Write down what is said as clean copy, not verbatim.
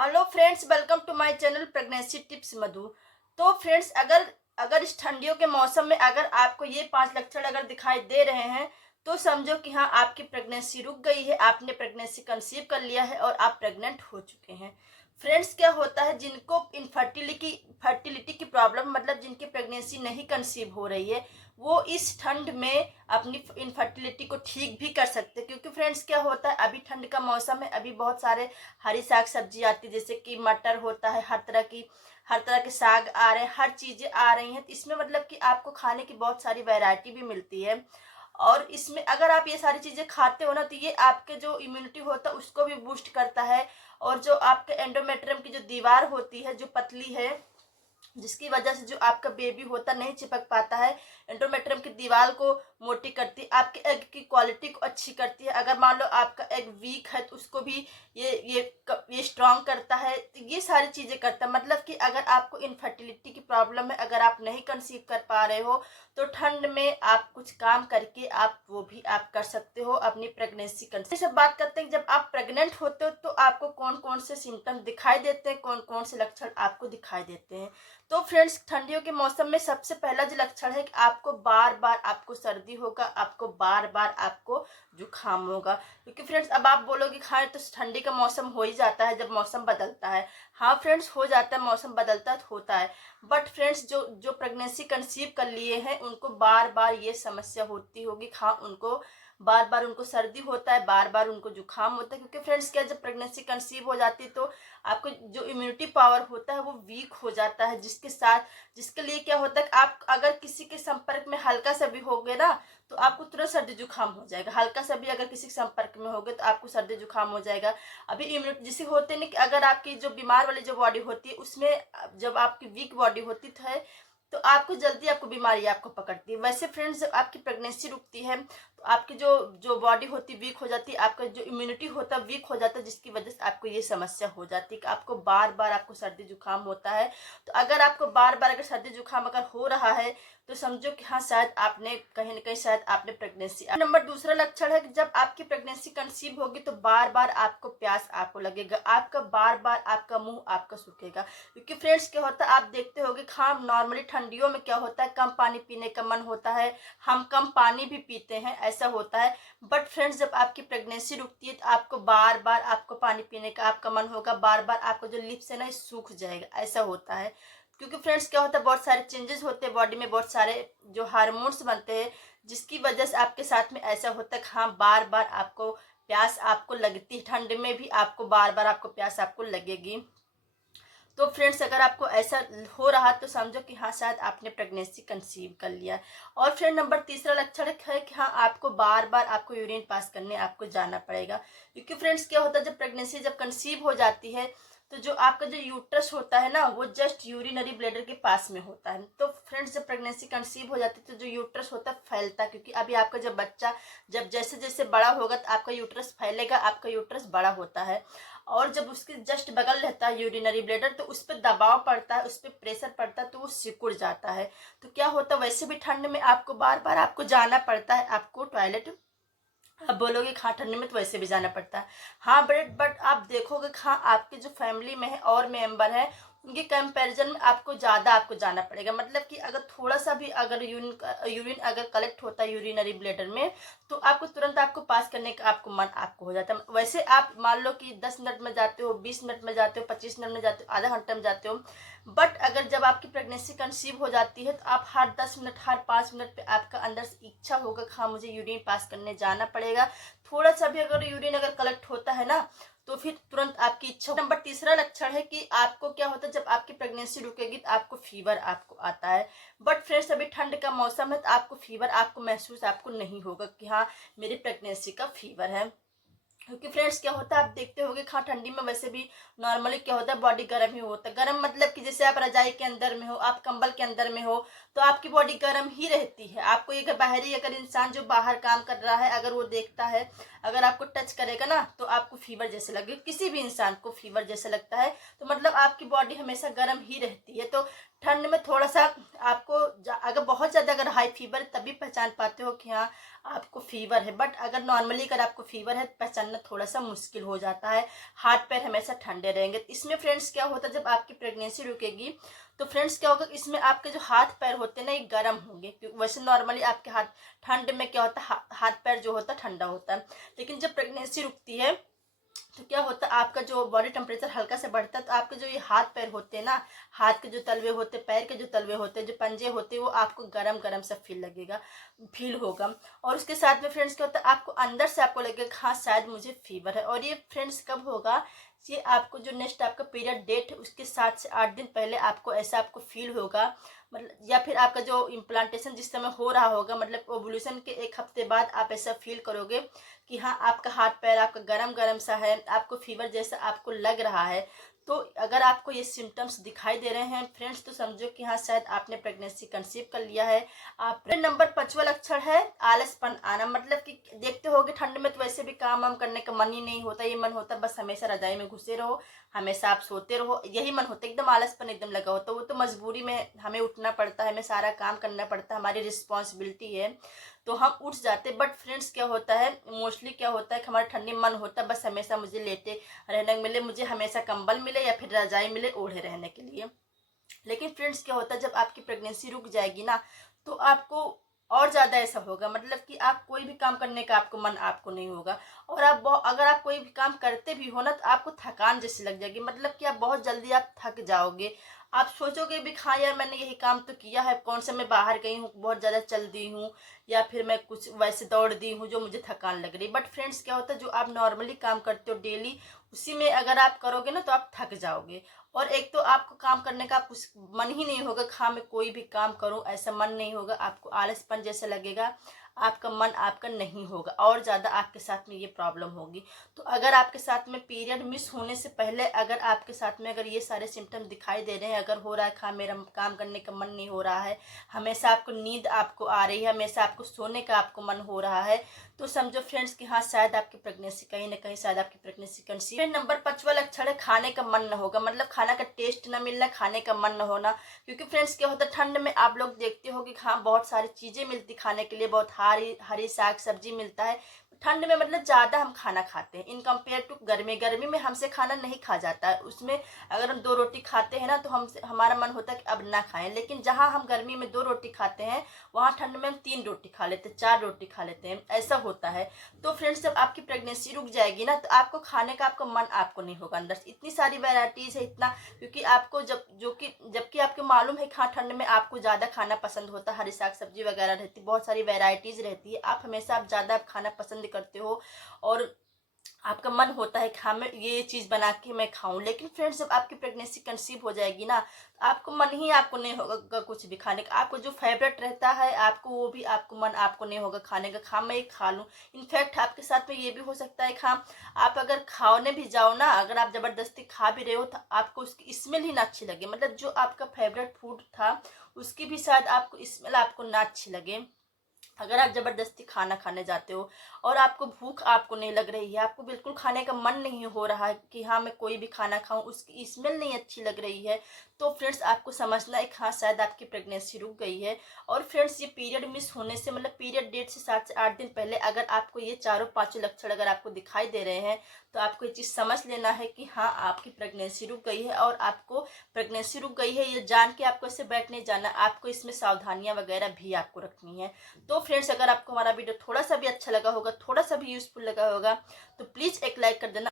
Hello friends, welcome to my channel pregnancy tips Madhu. तो friends, अगर अगर इस ठंडियों के मौसम में अगर आपको ये 5 लक्षण अगर दिखाई दे रहे हैं तो समझो कि हाँ, आपकी प्रेगनेंसी रुक गई है, आपने प्रेगनेंसी कंसीव कर लिया है और आप प्रेग्नेंट हो चुके हैं। फ्रेंड्स, क्या होता है, जिनको फर्टिलिटी की प्रॉब्लम, मतलब जिनकी प्रेगनेंसी नहीं कंसीव हो रही है, वो इस ठंड में अपनी इनफर्टिलिटी को ठीक भी कर सकते हैं। क्योंकि फ्रेंड्स, क्या होता है, अभी ठंड का मौसम है, अभी बहुत सारे हरी साग सब्जी आती है, जैसे कि मटर होता है, हर तरह के साग आ रहे हैं, हर चीजें आ रही हैं। तो इसमें मतलब कि आपको खाने की बहुत सारी वैरायटी भी मिलती है। और इसमें अगर आप ये सारी चीजें खाते हो ना, तो ये आपके जो इम्यूनिटी होता है उसको भी बूस्ट करता है। और जो आपके एंडोमेट्रियम की जो दीवार होती है, जो पतली है, जिसकी वजह से जो आपका बेबी होता नहीं चिपक पाता है, एंडोमेट्रियम की दीवार को मोटी करती है, आपके एग की क्वालिटी को अच्छी करती है। अगर मान लो आपका एग वीक है तो उसको भी ये स्ट्रांग करता है। तो ये सारी चीजें करता है, मतलब कि अगर आपको इनफर्टिलिटी की प्रॉब्लम है, अगर आप नहीं कंसीव कर पा रहे हो, तो ठंड में आप कुछ काम करके आप वो भी आप कर सकते हो, अपनी प्रेगनेंसी कंसीव। सब बात करते हैं, जब आप प्रेग्नेंट होते हो तो आपको कौन कौन से सिम्टम दिखाई देते हैं, कौन कौन से लक्षण आपको दिखाई देते हैं। तो फ्रेंड्स, ठंडियों के मौसम में सबसे पहला जो लक्षण है कि आपको बार बार आपको सर्दी होगा, आपको बार बार आपको जुकाम होगा। क्योंकि फ्रेंड्स, अब आप बोलोगे हाँ, तो ठंडी का मौसम हो ही जाता है जब मौसम बदलता है। हाँ फ्रेंड्स, हो जाता है, मौसम बदलता तो होता है। बट फ्रेंड्स, जो जो प्रेगनेंसी कंसीव कर लिए हैं उनको बार बार ये समस्या होती होगी। हाँ, उनको बार बार उनको सर्दी होता है, बार बार उनको जुकाम होता है। क्योंकि फ्रेंड्स, क्या, जब प्रेगनेंसी कंसीव हो जाती है तो आपको जो इम्यूनिटी पावर होता है वो वीक हो जाता है, जिसके लिए क्या होता है कि आप अगर किसी के संपर्क में हल्का सा भी हो गए ना, तो आपको तुरंत सर्दी जुकाम हो जाएगा। हल्का सा भी अगर किसी के संपर्क में हो गए तो आपको सर्दी जुकाम हो जाएगा। अभी इम्यूनिटी जिसे होते नहीं कि अगर आपकी जो बीमार वाली जो बॉडी होती है उसमें, जब आपकी वीक बॉडी होती है तो आपको जल्दी आपको बीमारी आपको पकड़ती है। वैसे फ्रेंड्स, जब आपकी प्रेगनेंसी रुकती है तो आपकी जो जो बॉडी होती है वीक हो जाती है, आपका जो इम्यूनिटी होता है वीक हो जाता है, जिसकी वजह से आपको ये समस्या हो जाती है कि आपको बार बार आपको सर्दी जुकाम होता है। तो अगर आपको बार बार अगर सर्दी जुकाम अगर हो रहा है तो समझो कि हाँ, शायद आपने कहीं ना कहीं शायद आपने प्रेगनेंसी। नंबर दूसरा लक्षण है कि जब आपकी प्रेगनेंसी कंसीव होगी तो बार बार आपको प्यास आपको लगेगा, आपका बार बार आपका मुंह आपका सूखेगा। क्योंकि फ्रेंड्स, क्या होता है, आप देखते होगे हाँ, नॉर्मली ठंडियों में क्या होता है, कम पानी पीने का मन होता है, हम कम पानी भी पीते हैं, ऐसा होता है। बट फ्रेंड्स, जब आपकी प्रेगनेंसी रुकती है तो आपको बार बार आपको पानी पीने का आपका मन होगा, बार बार आपका जो लिप्स है ना सूख जाएगा, ऐसा होता है। क्योंकि फ्रेंड्स, क्या होता है, बहुत सारे चेंजेस होते हैं बॉडी में, बहुत सारे जो हार्मोन्स बनते हैं, जिसकी वजह से आपके साथ में ऐसा होता है कि हाँ, बार बार आपको प्यास आपको लगती है, ठंड में भी आपको बार बार आपको प्यास आपको लगेगी। तो फ्रेंड्स, अगर आपको ऐसा हो रहा तो समझो कि हाँ, शायद आपने प्रेगनेंसी कंसीव कर लिया। और फ्रेंड, नंबर तीसरा लक्षण है कि हाँ, आपको बार बार आपको यूरिन पास करने आपको जाना पड़ेगा। क्योंकि फ्रेंड्स, क्या होता है, जब प्रेगनेंसी जब कंसीव हो जाती है तो जो आपका जो यूट्रस होता है ना, वो जस्ट यूरिनरी ब्लैडर के पास में होता है। तो फ्रेंड्स, जब प्रेगनेंसी कंसीव हो जाती है तो जो यूट्रस होता है फैलता है, क्योंकि अभी आपका जब बच्चा जब जैसे जैसे बड़ा होगा तो आपका यूट्रस फैलेगा, आपका यूट्रस बड़ा होता है। और जब उसके जस्ट बगल रहता है यूरिनरी ब्लैडर, तो उस पर दबाव पड़ता है, उस पर प्रेशर पड़ता है, तो वो सिकुड़ जाता है। तो क्या होता है, वैसे भी ठंड में आपको बार बार आपको जाना पड़ता है आपको टॉयलेट। आप बोलोगे हाँ, ठंड में तो वैसे भी जाना पड़ता है। हाँ बट आप देखोगे हाँ, आपके जो फैमिली में है और मेंबर है उनके कंपैरिजन में आपको ज़्यादा आपको जाना पड़ेगा। मतलब कि अगर थोड़ा सा भी अगर यूरिन अगर कलेक्ट होता है यूरिनरी ब्लैडर में, तो आपको तुरंत आपको पास करने का आपको मन आपको हो जाता है। वैसे आप मान लो कि 10 मिनट में जाते हो, 20 मिनट में जाते हो, 25 मिनट में जाते हो, आधा घंटे में जाते हो। बट अगर जब आपकी प्रेगनेंसी कंसीव हो जाती है तो आप हर 10 मिनट हर 5 मिनट पे आपका अंदर से इच्छा होगा हाँ, मुझे यूरिन पास करने जाना पड़ेगा। थोड़ा सा भी अगर यूरिन अगर कलेक्ट होता है ना, तो फिर तुरंत आपकी इच्छा। नंबर तीसरा लक्षण है कि आपको क्या होता है, जब आपकी प्रेगनेंसी रुकेगी तो आपको फीवर आपको आता है। बट फ्रेंड्स, अभी ठंड का मौसम है तो आपको फीवर आपको महसूस आपको नहीं होगा कि हाँ, मेरी प्रेगनेंसी का फीवर है। क्योंकि फ्रेंड्स, क्या होता है, आप देखते होगे हाँ, ठंडी में वैसे भी नॉर्मली क्या होता है, बॉडी गर्म ही होता है। गर्म मतलब कि जैसे आप रजाई के अंदर में हो, आप कंबल के अंदर में हो, तो आपकी बॉडी गर्म ही रहती है। आपको एक बाहरी अगर इंसान जो बाहर काम कर रहा है अगर वो देखता है, अगर आपको टच करेगा ना, तो आपको फीवर जैसे लगेगा, किसी भी इंसान को फीवर जैसे लगता है। तो मतलब आपकी बॉडी हमेशा गर्म ही रहती है। तो ठंड में थोड़ा सा आपको अगर बहुत ज़्यादा अगर हाई फीवर तभी पहचान पाते हो कि हाँ, आपको फीवर है। बट अगर नॉर्मली अगर आपको फीवर है तो पहचानना थोड़ा सा मुश्किल हो जाता है। हाथ पैर हमेशा ठंडे रहेंगे। इसमें फ्रेंड्स क्या होता है, जब आपकी प्रेगनेंसी रुकेगी तो फ्रेंड्स क्या होगा, इसमें आपके जो हाथ पैर होते हैं ना ये गर्म होंगे, क्योंकि वैसे नॉर्मली आपके हाथ ठंड में क्या होता है, हाथ पैर जो होता है ठंडा होता है। लेकिन जब प्रेगनेंसी रुकती है तो क्या होता है, आपका जो बॉडी टेम्परेचर हल्का से बढ़ता है, तो आपके जो ये हाथ पैर होते हैं ना, हाथ के जो तलवे होते हैं, पैर के जो तलवे होते हैं, जो पंजे होते हैं, वो आपको गरम गरम सा फील होगा। और उसके साथ में फ्रेंड्स क्या होता है, आपको अंदर से आपको लगेगा हाँ शायद मुझे फीवर है। और ये फ्रेंड्स कब होगा, ये आपको जो नेक्स्ट आपका पीरियड डेट है उसके 7 से 8 दिन पहले आपको ऐसा आपको फील होगा। मतलब या फिर आपका जो इम्प्लांटेशन जिस समय हो रहा होगा, मतलब ओवुलेशन के 1 हफ्ते बाद आप ऐसा फील करोगे कि हाँ आपका हाथ पैर आपका गरम गरम सा है, आपको फीवर जैसा आपको लग रहा है। तो अगर आपको ये सिम्टम्स दिखाई दे रहे हैं फ्रेंड्स, तो समझो कि हाँ शायद आपने प्रेगनेंसी कंसीव कर लिया है। आप नंबर 5वां लक्षण है आलसपन आना। मतलब कि देखते होगे ठंड में तो वैसे भी काम वाम करने का मन ही नहीं होता, ये मन होता बस हमेशा रजाई में घुसे रहो, हमेशा आप सोते रहो, यही मन होता है। एकदम आलसपन एकदम लगा होता है। वो तो मजबूरी में हमें उठना पड़ता है, हमें सारा काम करना पड़ता है, हमारी रिस्पॉन्सिबिलिटी है तो हम उठ जाते। बट फ्रेंड्स क्या होता है, मोस्टली क्या होता है कि हमारा ठंडी मन होता है बस हमेशा मुझे लेटे रहने को मिले, मुझे हमेशा कंबल मिले या फिर रजाई मिले ओढ़े रहने के लिए। लेकिन फ्रेंड्स क्या होता है, जब आपकी प्रेगनेंसी रुक जाएगी ना तो आपको और ज़्यादा ऐसा होगा, मतलब कि आप कोई भी काम करने का आपको मन आपको नहीं होगा। और आप अगर आप कोई भी काम करते भी हो ना तो आपको थकान जैसी लग जाएगी, मतलब कि आप बहुत जल्दी आप थक जाओगे। आप सोचोगे भी हाँ यार मैंने यही काम तो किया है, कौन सा मैं बाहर गई हूँ बहुत ज़्यादा चल दी हूँ या फिर मैं कुछ वैसे दौड़ दी हूँ जो मुझे थकान लग रही। बट फ्रेंड्स क्या होता है, जो आप नॉर्मली काम करते हो डेली उसी में अगर आप करोगे ना तो आप थक जाओगे। और एक तो आपको काम करने का कुछ मन ही नहीं होगा, हाँ मैं कोई भी काम करूं ऐसा मन नहीं होगा, आपको आलसपन जैसा लगेगा, आपका मन आपका नहीं होगा और ज़्यादा आपके साथ में ये प्रॉब्लम होगी। तो अगर आपके साथ में पीरियड मिस होने से पहले अगर आपके साथ में अगर ये सारे सिम्टम दिखाई दे रहे हैं, अगर हो रहा है हाँ मेरा काम करने का मन नहीं हो रहा है, हमेशा आपको नींद आपको आ रही है, हमेशा आपको सोने का आपको मन हो रहा है, तो समझो फ्रेंड्स कि हाँ शायद आपकी प्रेगनेंसी कहीं ना कहीं शायद आपकी प्रेगनेंसी कंसीव। नंबर 5वां लक्षण है खाने का मन न होगा। मतलब खाना का टेस्ट न मिलना, खाने का मन न होना। क्योंकि फ्रेंड्स क्या होता है, ठंड में आप लोग देखते हो कि हाँ बहुत सारी चीज़ें मिलती खाने के लिए, बहुत हरी हरी साग सब्जी मिलता है ठंड में, मतलब ज़्यादा हम खाना खाते हैं इन कंपेयर टू गर्मी। गर्मी में हमसे खाना नहीं खा जाता है, उसमें अगर हम 2 रोटी खाते हैं ना तो हमसे हमारा मन होता है कि अब ना खाएं। लेकिन जहाँ हम गर्मी में 2 रोटी खाते हैं वहाँ ठंड में हम 3 रोटी खा लेते हैं, 4 रोटी खा लेते हैं, ऐसा होता है। तो फ्रेंड्स जब आपकी प्रेगनेंसी रुक जाएगी ना तो आपको खाने का आपका मन आपको नहीं होगा अंदर से। इतनी सारी वैरायटीज़ है इतना, क्योंकि आपको जबकि आपको मालूम है कि हाँ ठंड में आपको ज़्यादा खाना पसंद होता है, हरी साग सब्जी वगैरह रहती है, बहुत सारी वैरायटीज़ रहती है, आप हमेशा आप ज़्यादा खाना पसंद करते हो और आपका मन होता है कि हाँ मैं ये चीज़ बना के मैं खाऊं। लेकिन फ्रेंड्स जब आपकी प्रेगनेंसी कंसीव हो जाएगी ना तो आपको मन ही आपको नहीं होगा कुछ भी खाने का, आपको जो फेवरेट रहता है आपको वो भी आपको मन आपको नहीं होगा खाने का, खा मैं ये खा लूँ। इनफैक्ट आपके साथ में ये भी हो सकता है कि हाँ आप अगर खाने भी जाओ ना, अगर आप ज़बरदस्ती खा भी रहे हो तो आपको उसकी स्मेल ही ना अच्छी लगे, मतलब जो आपका फेवरेट फूड था उसकी भी शायद आपको स्मेल आपको ना अच्छी लगे। अगर आप ज़बरदस्ती खाना खाने जाते हो और आपको भूख आपको नहीं लग रही है, आपको बिल्कुल खाने का मन नहीं हो रहा है कि हाँ मैं कोई भी खाना खाऊं, उसकी स्मेल नहीं अच्छी लग रही है, तो फ्रेंड्स आपको समझना है कि हाँ शायद आपकी प्रेगनेंसी रुक गई है। और फ्रेंड्स ये पीरियड मिस होने से, मतलब पीरियड डेट से 7 से 8 दिन पहले अगर आपको ये चारों पांचों लक्षण अगर आपको दिखाई दे रहे हैं तो आपको ये चीज़ समझ लेना है कि हाँ आपकी प्रेगनेंसी रुक गई है। और आपको प्रेगनेंसी रुक गई है ये जान के आपको ऐसे बैठ नहीं जाना, आपको इसमें सावधानियाँ वगैरह भी आपको रखनी है। तो फ्रेंड्स अगर आपको हमारा वीडियो थोड़ा सा भी अच्छा लगा होगा, थोड़ा सा भी यूजफुल लगा होगा तो प्लीज़ एक लाइक कर देना।